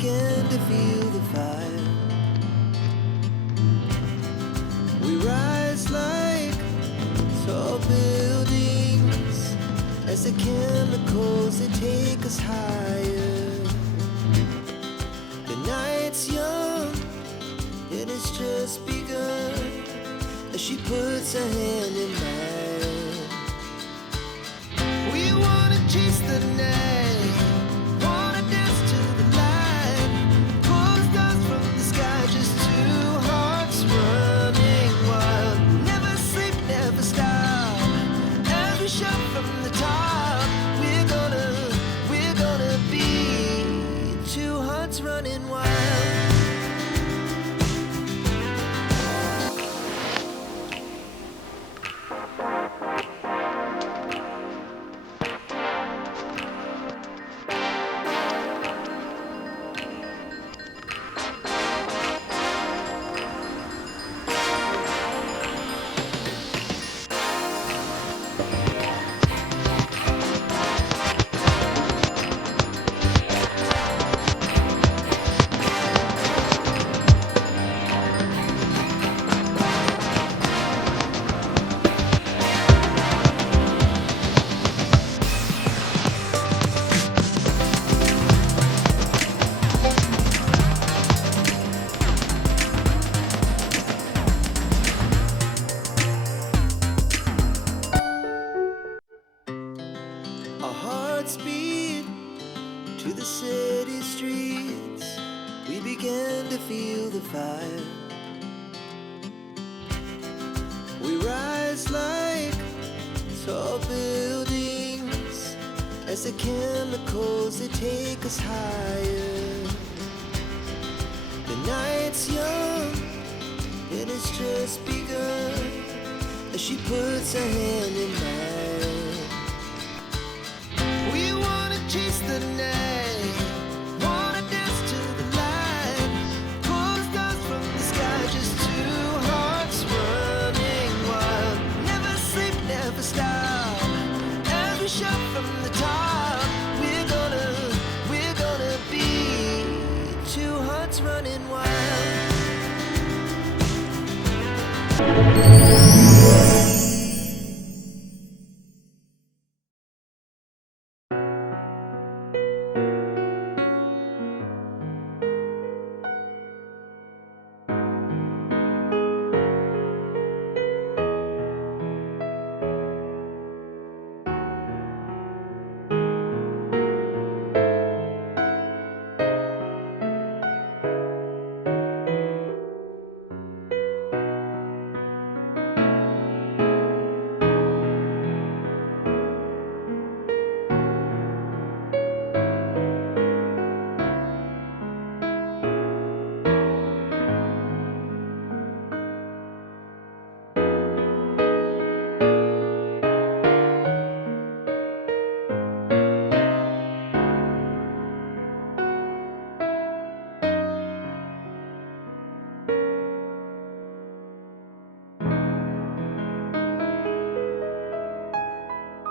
began to feel the fire. We rise like tall buildings as the chemicals, they take us higher. The night's young, it has just begun as she puts her hand in mine. We wanna chase the night, wanna dance to the light, pull the stars from the sky, just two hearts running wild. Never sleep, never stop, as we shout from the top. We're gonna be two hearts running wild. Our hearts beat to the city streets. We began to feel the fire. We rise like tall buildings as the chemicals, they take us higher. The night's young, it has just begun as she puts her hand in mine. We wanna chase the night, wanna dance to the light, pull the stars from the sky, just two hearts running wild. Never sleep, never stop, as we shout from the top. We're gonna be two hearts running wild.